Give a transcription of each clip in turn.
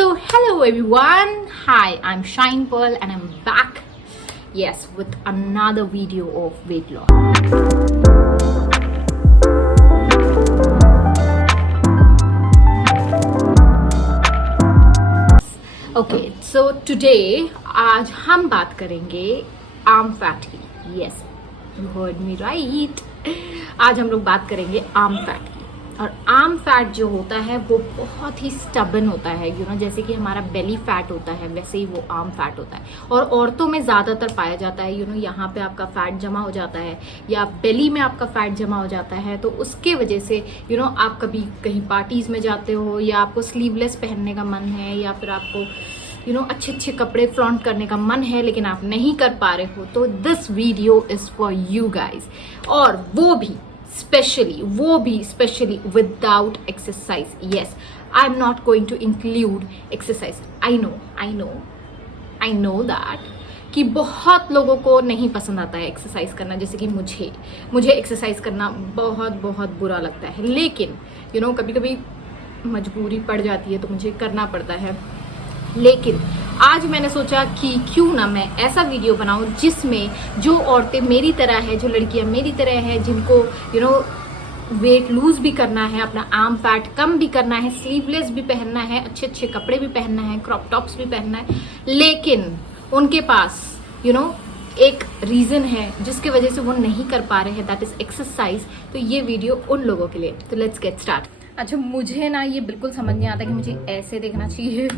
So, hello everyone. Hi, I'm Shine Pearl and I'm back, yes, with another video of weight loss. Okay, so today आज हम बात करेंगे arm fat की. Yes, you heard me right. आज हम लोग बात करेंगे आर्म फैट की. और आर्म फैट जो होता है वो बहुत ही स्टबन होता है, जैसे कि हमारा बेली फैट होता है वैसे ही वो आर्म फैट होता है. और औरतों में ज़्यादातर पाया जाता है. यहाँ पे आपका फैट जमा हो जाता है या बेली में आपका फैट जमा हो जाता है. तो उसके वजह से आप कभी कहीं पार्टीज़ में जाते हो या आपको स्लीवलेस पहनने का मन है या फिर आपको अच्छे अच्छे कपड़े फ्लॉन्ट करने का मन है लेकिन आप नहीं कर पा रहे हो, तो this video is for you guys. और वो भी specially without exercise. Yes, I am not going to include exercise. I know that कि बहुत लोगों को नहीं पसंद आता है एक्सरसाइज करना, जैसे कि मुझे एक्सरसाइज करना बहुत बहुत बुरा लगता है. लेकिन कभी कभी मजबूरी पड़ जाती है तो मुझे करना पड़ता है. लेकिन आज मैंने सोचा कि क्यों ना मैं ऐसा वीडियो बनाऊं जिसमें जो औरतें मेरी तरह है, जो लड़कियां मेरी तरह है, जिनको वेट लूज भी करना है, अपना आर्म फैट कम भी करना है, स्लीवलेस भी पहनना है, अच्छे अच्छे कपड़े भी पहनना है, क्रॉप टॉप्स भी पहनना है, लेकिन उनके पास एक रीजन है जिसकी वजह से वो नहीं कर पा रहे हैं, दैट इज एक्सरसाइज. तो ये वीडियो उन लोगों के लिए. तो लेट्स गेट स्टार्ट. अच्छा, मुझे ना ये बिल्कुल समझ नहीं आता कि मुझे ऐसे देखना चाहिए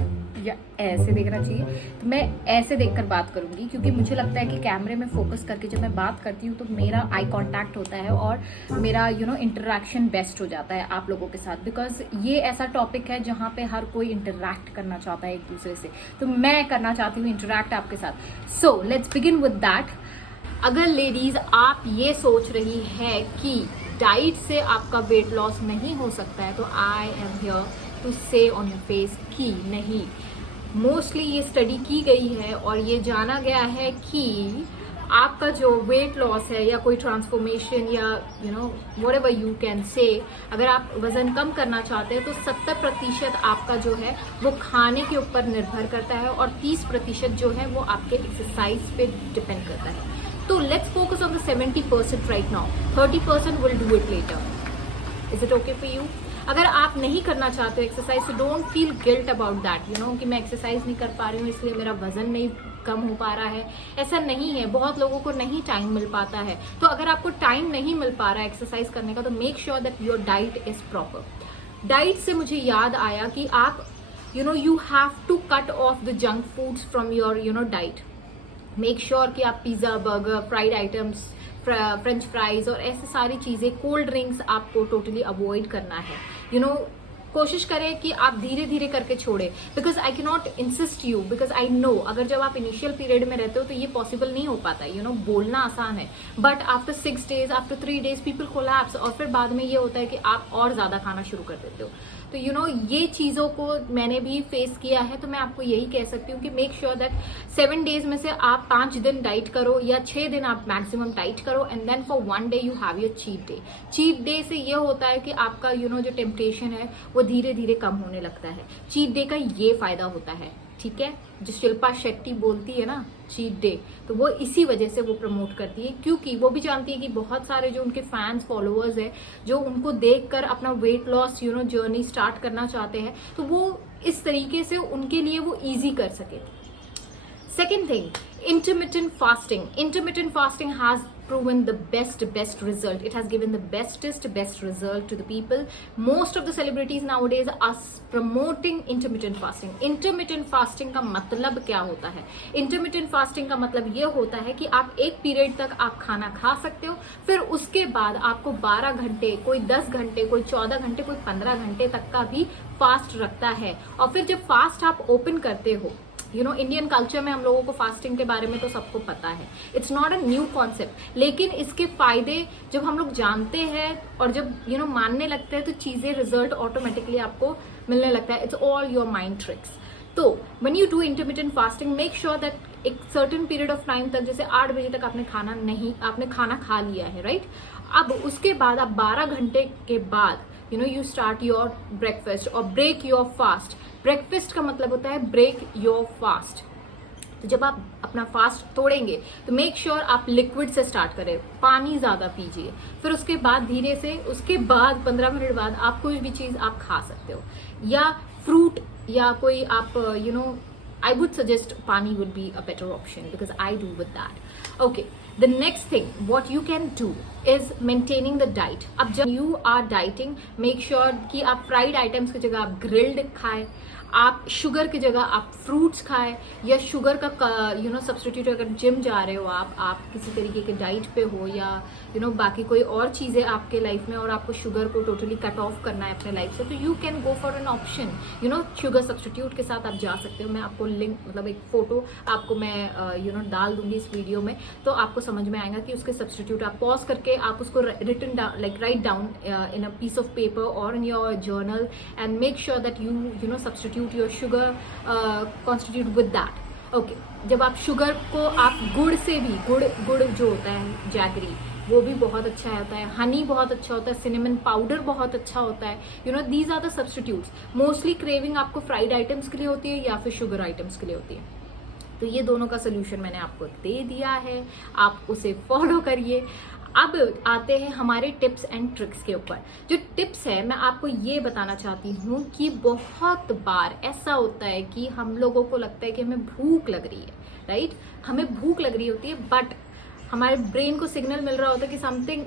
या ऐसे देखना चाहिए. तो मैं ऐसे देखकर बात करूंगी क्योंकि मुझे लगता है कि कैमरे में फोकस करके जब मैं बात करती हूँ तो मेरा आई कांटेक्ट होता है और मेरा इंटरेक्शन बेस्ट हो जाता है आप लोगों के साथ. बिकॉज ये ऐसा टॉपिक है जहाँ पे हर कोई इंटरेक्ट करना चाहता है एक दूसरे से, तो मैं करना चाहती हूँ इंटरेक्ट आपके साथ. So let's begin with that. अगर लेडीज आप ये सोच रही है कि डाइट से आपका वेट लॉस नहीं हो सकता है, तो आई एम हियर टू से ऑन योर फेस कि नहीं. मोस्टली ये स्टडी की गई है और ये जाना गया है कि आपका जो वेट लॉस है या कोई ट्रांसफॉर्मेशन या व्हाटएवर यू कैन से, अगर आप वजन कम करना चाहते हैं तो 70% आपका जो है वो खाने के ऊपर निर्भर करता है और 30% जो है वो आपके एक्सरसाइज पे डिपेंड करता है. तो let's focus on the 70% right now. 30% will do it later. Is it okay for you? अगर आप नहीं करना चाहते हो एक्सरसाइज, तो don't feel guilt about that कि मैं एक्सरसाइज नहीं कर पा रही हूँ इसलिए मेरा वजन नहीं कम हो पा रहा है. ऐसा नहीं है. बहुत लोगों को नहीं टाइम मिल पाता है. तो अगर आपको टाइम नहीं मिल पा रहा है एक्सरसाइज करने का, तो make sure that your diet is proper. Diet से मुझे याद आया कि आप you have to cut off the junk foods from your diet. Make sure कि आप pizza, burger, fried items, french fries और ऐसे सारी चीज़ें, कोल्ड ड्रिंक्स आपको टोटली अवॉइड करना है. कोशिश करें कि आप धीरे धीरे करके छोड़े. Because I can not insist you, because I know अगर जब आप इनिशियल पीरियड में रहते हो तो ये पॉसिबल नहीं हो पाता है. बोलना आसान है, but after 6 days, after 3 days people collapse. और फिर बाद में ये होता है कि आप और ज़्यादा खाना शुरू कर देते हो. तो ये चीज़ों को मैंने भी फेस किया है. तो मैं आपको यही कह सकती हूँ कि मेक श्योर दैट 7 days में से आप 5 दिन डाइट करो या 6 दिन आप मैक्सिमम डाइट करो, and then for 1 day you have your cheat day. Cheat day से ये होता है कि आपका जो टेम्पटेशन है वो धीरे धीरे कम होने लगता है. चीट डे का ये फायदा होता है, ठीक है. जो शिल्पा शेट्टी बोलती है ना चीट डे, तो वो इसी वजह से वो प्रमोट करती है, क्योंकि वो भी जानती है कि बहुत सारे जो उनके फैंस फॉलोअर्स हैं जो उनको देखकर अपना वेट लॉस जर्नी स्टार्ट करना चाहते हैं, तो वो इस तरीके से उनके लिए वो इजी कर सके. Second thing, intermittent fasting. Intermittent fasting has proven the best result. It has given the best result to the people. Most of the celebrities nowadays are promoting intermittent fasting. Intermittent fasting का मतलब क्या होता है? Intermittent fasting का मतलब ये होता है कि आप एक पीरियड तक आप खाना खा सकते हो, फिर उसके बाद आपको 12 घंटे, कोई 10 घंटे, कोई 14 घंटे, कोई 15 घंटे तक का भी फास्ट रखता है. और फिर जब फास्ट आप ओपन करते हो, इंडियन कल्चर में हम लोगों को फास्टिंग के बारे में तो सबको पता है. It's not a new concept. लेकिन इसके फायदे जब हम लोग जानते हैं और जब मानने लगते हैं तो चीज़ें, रिजल्ट ऑटोमेटिकली आपको मिलने लगता है. It's all your mind tricks. तो when you do intermittent fasting, make sure that एक सर्टेन पीरियड ऑफ टाइम तक, जैसे 8 बजे तक आपने खाना खा लिया है, राइट. अब उसके बाद आप 12 घंटे के बाद यू स्टार्ट योर ब्रेकफास्ट और ब्रेक योर फास्ट। ब्रेकफास्ट का मतलब होता है ब्रेक योर फास्ट। तो जब आप अपना फास्ट तोड़ेंगे तो मेक श्योर आप लिक्विड से स्टार्ट करें, पानी ज़्यादा पीजिए, फिर उसके बाद धीरे से, उसके बाद 15 मिनट बाद आप कोई भी चीज़ आप खा सकते हो, या फ्रूट या कोई आप I would suggest pani would be a better option because I do with that. Okay, the next thing what you can do is maintaining the diet. अब जब you are dieting, make sure कि आप fried items की जगह आप grilled खाएं, आप sugar की जगह आप फ्रूट्स खाएं, या शुगर का सब्सटीट्यूट, अगर जिम जा रहे हो आप किसी तरीके के डाइट पे हो, या बाकी कोई और चीज़ें आपके लाइफ में और आपको शुगर को टोटली कट ऑफ करना है अपने लाइफ से, तो you can go for an option sugar substitute के साथ आप जा सकते हो। मैं आपको लिंक मतलब एक फ़ोटो आपको मैं डाल दूंगी इस वीडियो में, तो आपको समझ में आएगा कि उसके सब्सटीट्यूट आप पॉज करके आप उसको written write down in a piece of paper और in your journal and make sure that you substitute your sugar constitute with that. Okay, जब आप शुगर को आप गुड़ से भी, गुड़ जो होता है जैगरी, वो भी बहुत अच्छा होता है, हनी बहुत अच्छा होता है, सिनेमन पाउडर बहुत अच्छा होता है, these are the substitutes. Mostly craving आपको फ्राइड आइटम्स के लिए होती है या फिर शुगर आइटम्स के लिए होती है। तो ये दोनों का सोल्यूशन मैंने आपको दे दिया है, आप उसे फॉलो करिए। अब आते हैं हमारे टिप्स एंड ट्रिक्स के ऊपर। जो टिप्स है मैं आपको ये बताना चाहती हूँ कि बहुत बार ऐसा होता है कि हम लोगों को लगता है कि हमें भूख लग रही है, राइट? हमें भूख लग रही होती है, बट हमारे ब्रेन को सिग्नल मिल रहा होता है कि समथिंग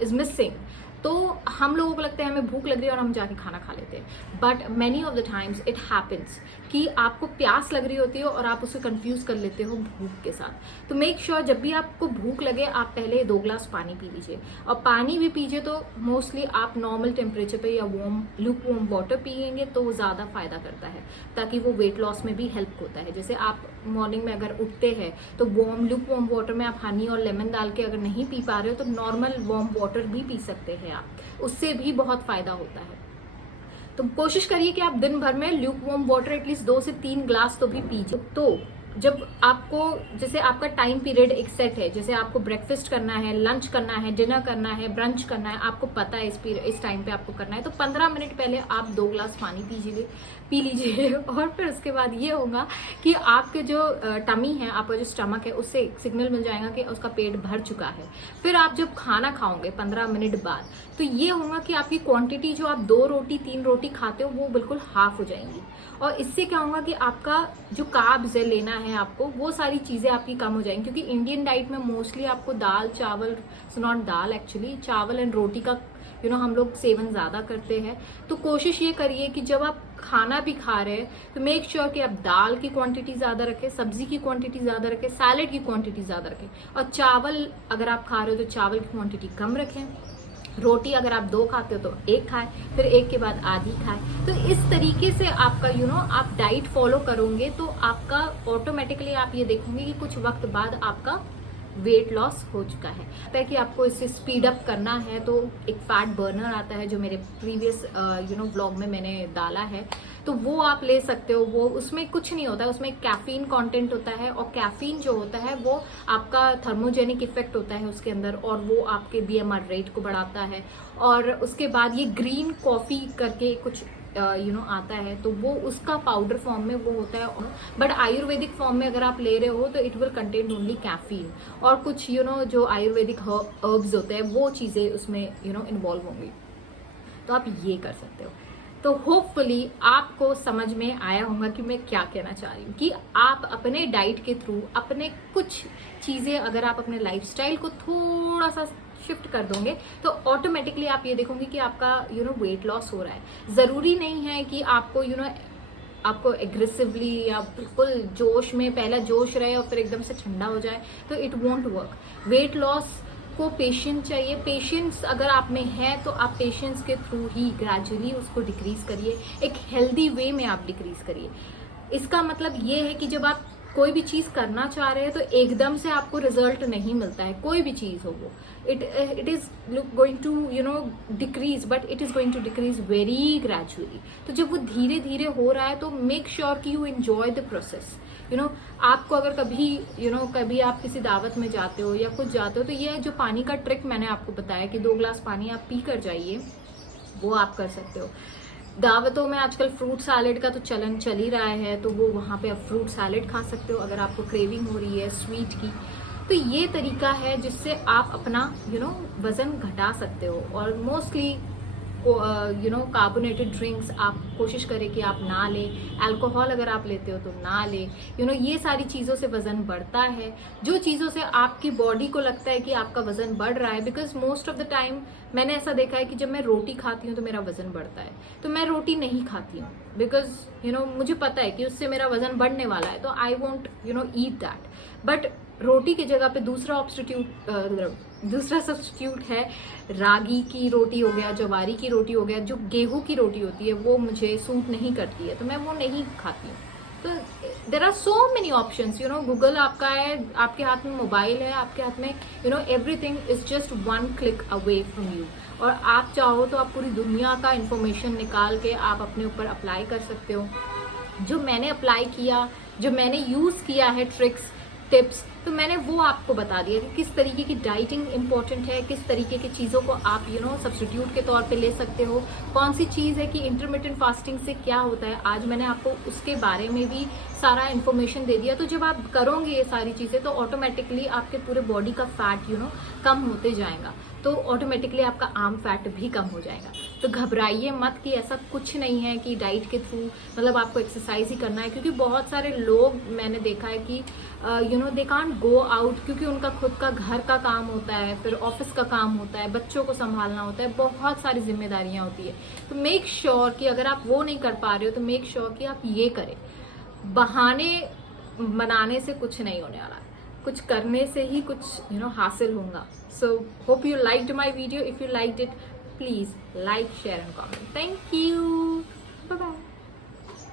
इज मिसिंग। तो हम लोगों को लगता है हमें भूख लग रही है और हम जाके खाना खा लेते हैं, but many of the times it happens कि आपको प्यास लग रही होती है और आप उसे कंफ्यूज कर लेते हो भूख के साथ। तो मेक श्योर जब भी आपको भूख लगे आप पहले 2 ग्लास पानी पी लीजिए, और पानी भी पीजिए तो मोस्टली आप नॉर्मल टेम्परेचर पे या लूक वार्म वाटर पियेंगे तो वो ज़्यादा फायदा करता है, ताकि वो वेट लॉस में भी हेल्प होता है। जैसे आप मॉर्निंग में अगर उठते हैं तो लूक वार्म वाटर में आप हनी और लेमन डाल के अगर नहीं पी पा रहे हो तो नॉर्मल वार्म वाटर भी पी सकते हैं आप, उससे भी बहुत फायदा होता है। तो कोशिश करिए कि आप दिन भर में ल्यूक वार्म वाटर एटलीस्ट 2 से 3 ग्लास तो भी पीजिए। तो जब आपको, जैसे आपका टाइम पीरियड एक सेट है, जैसे आपको ब्रेकफास्ट करना है, लंच करना है, डिनर करना है, ब्रंच करना है, आपको पता है इस टाइम पे आपको करना है, तो 15 मिनट पहले आप 2 ग्लास पानी पी लीजिए और फिर उसके बाद ये होगा कि आपके जो टमी है, आपका जो स्टमक है, उससे सिग्नल मिल जाएगा कि उसका पेट भर चुका है। फिर आप जब खाना खाओगे 15 मिनट बाद, तो ये होगा कि आपकी क्वांटिटी जो आप 2 रोटी 3 रोटी खाते हो वो बिल्कुल हाफ हो जाएंगी, और इससे क्या होगा कि आपका जो कार्ब्स है लेना है आपको, वो सारी चीज़ें आपकी कम हो जाएंगी। क्योंकि इंडियन डाइट में मोस्टली आपको दाल चावल, नॉट दाल एक्चुअली, चावल एंड रोटी का हम लोग सेवन ज़्यादा करते हैं। तो कोशिश ये करिए कि जब आप खाना भी खा रहे हैं तो मेक श्योर कि आप दाल की क्वांटिटी ज़्यादा रखें, सब्जी की क्वांटिटी ज़्यादा रखें, सैलेड की क्वांटिटी ज़्यादा रखें, और चावल अगर आप खा रहे हो तो चावल की क्वांटिटी कम रखें। रोटी अगर आप 2 खाते हो तो 1 खाएं, फिर 1 के बाद आधी खाएं। तो इस तरीके से आपका आप डाइट फॉलो करोगे तो आपका ऑटोमेटिकली आप ये देखोगे कि कुछ वक्त बाद आपका वेट लॉस हो चुका है। कि आपको इससे स्पीड अप करना है तो एक फैट बर्नर आता है जो मेरे प्रीवियस व्लॉग में मैंने डाला है, तो वो आप ले सकते हो। वो उसमें कुछ नहीं होता है, उसमें कैफीन कंटेंट होता है, और कैफीन जो होता है वो आपका थर्मोजेनिक इफेक्ट होता है उसके अंदर, और वो आपके BMR रेट को बढ़ाता है। और उसके बाद ये ग्रीन कॉफ़ी करके कुछ आता है, तो वो उसका पाउडर फॉर्म में वो होता है, बट आयुर्वेदिक फॉर्म में अगर आप ले रहे हो तो it will contain only caffeine, और कुछ जो आयुर्वेदिक हर्ब्स होते हैं वो चीज़ें उसमें इन्वॉल्व होंगी। तो आप ये कर सकते हो। तो होपफुली आपको समझ में आया होगा कि मैं क्या कहना चाह रही हूँ, कि आप अपने डाइट के थ्रू अपने कुछ चीज़ें, अगर आप अपने लाइफस्टाइल को थोड़ा सा शिफ्ट कर दोगे तो ऑटोमेटिकली आप ये देखोगे कि आपका वेट लॉस हो रहा है। ज़रूरी नहीं है कि आपको आपको एग्रेसिवली या बिल्कुल जोश में, पहला जोश रहे और फिर एकदम से ठंडा हो जाए, तो it won't work. Weight loss को पेशेंस चाहिए। पेशेंस अगर आप में है तो आप पेशेंस के थ्रू ही ग्रेजुअली उसको डिक्रीज करिए, एक हेल्दी वे में आप डिक्रीज करिए। इसका मतलब ये है कि जब आप कोई भी चीज़ करना चाह रहे हैं तो एकदम से आपको रिजल्ट नहीं मिलता है, कोई भी चीज़ हो वो, it is going to decrease, but it is going to decrease very gradually. तो जब वो धीरे धीरे हो रहा है तो मेक श्योर कि यू एंजॉय द प्रोसेस। आपको अगर कभी कभी आप किसी दावत में जाते हो या कुछ जाते हो, तो ये जो पानी का ट्रिक मैंने आपको बताया कि 2 ग्लास पानी आप पी कर जाइए, वो आप कर सकते हो। दावतों में आजकल फ्रूट सैलेड का तो चलन चल ही रहा है, तो वो वहाँ पे आप फ्रूट सैलेड खा सकते हो अगर आपको क्रेविंग हो रही है स्वीट की। तो ये तरीका है जिससे आप अपना वज़न घटा सकते हो। और मोस्टली कार्बोनेटेड ड्रिंक्स आप कोशिश करें कि आप ना लें। अल्कोहल अगर आप लेते हो तो ना लें। ये सारी चीज़ों से वज़न बढ़ता है, जो चीज़ों से आपकी बॉडी को लगता है कि आपका वज़न बढ़ रहा है। Because most of the time मैंने ऐसा देखा है कि जब मैं रोटी खाती हूँ तो मेरा वज़न बढ़ता है, तो मैं रोटी नहीं खाती हूँ बिकॉज मुझे पता है कि उससे मेरा वज़न बढ़ने वाला है, तो I won't eat that. But रोटी की जगह पे दूसरा सब्स्टिट्यूट है रागी की रोटी हो गया, ज्वारी की रोटी हो गया, जो गेहूं की रोटी होती है वो मुझे सूट नहीं करती है, तो मैं वो नहीं खाती हूँ। तो there are so many options. Google आपका है, आपके हाथ में मोबाइल है, आपके हाथ में everything is just one click away from you. और आप चाहो तो आप पूरी दुनिया का इंफॉर्मेशन निकाल के आप अपने ऊपर अप्लाई कर सकते हो। जो मैंने अप्लाई किया, जो मैंने यूज़ किया है ट्रिक्स टिप्स, तो मैंने वो आपको बता दिया कि किस तरीके की डाइटिंग इंपॉर्टेंट है, किस तरीके की चीज़ों को आप सब्स्टिट्यूट के तौर पे ले सकते हो, कौन सी चीज़ है कि इंटरमिटेंट फास्टिंग से क्या होता है। आज मैंने आपको उसके बारे में भी सारा इन्फॉर्मेशन दे दिया। तो जब आप करोगे ये सारी चीज़ें तो ऑटोमेटिकली आपके पूरे बॉडी का फैट कम होते जाएगा, तो ऑटोमेटिकली आपका आर्म फैट भी कम हो जाएगा। तो घबराइए मत कि ऐसा कुछ नहीं है कि डाइट के थ्रू मतलब आपको एक्सरसाइज ही करना है। क्योंकि बहुत सारे लोग मैंने देखा है कि दे कांट गो आउट, क्योंकि उनका खुद का घर का काम होता है, फिर ऑफिस का काम होता है, बच्चों को संभालना होता है, बहुत सारी जिम्मेदारियां होती है। तो मेक श्योर कि अगर आप वो नहीं कर पा रहे हो तो मेक श्योर कि आप ये करें। बहाने बनाने से कुछ नहीं होने वाला, कुछ करने से ही कुछ हासिल होगा। So hope you liked my video. If you liked it, please like, share and comment. Thank you. Bye bye.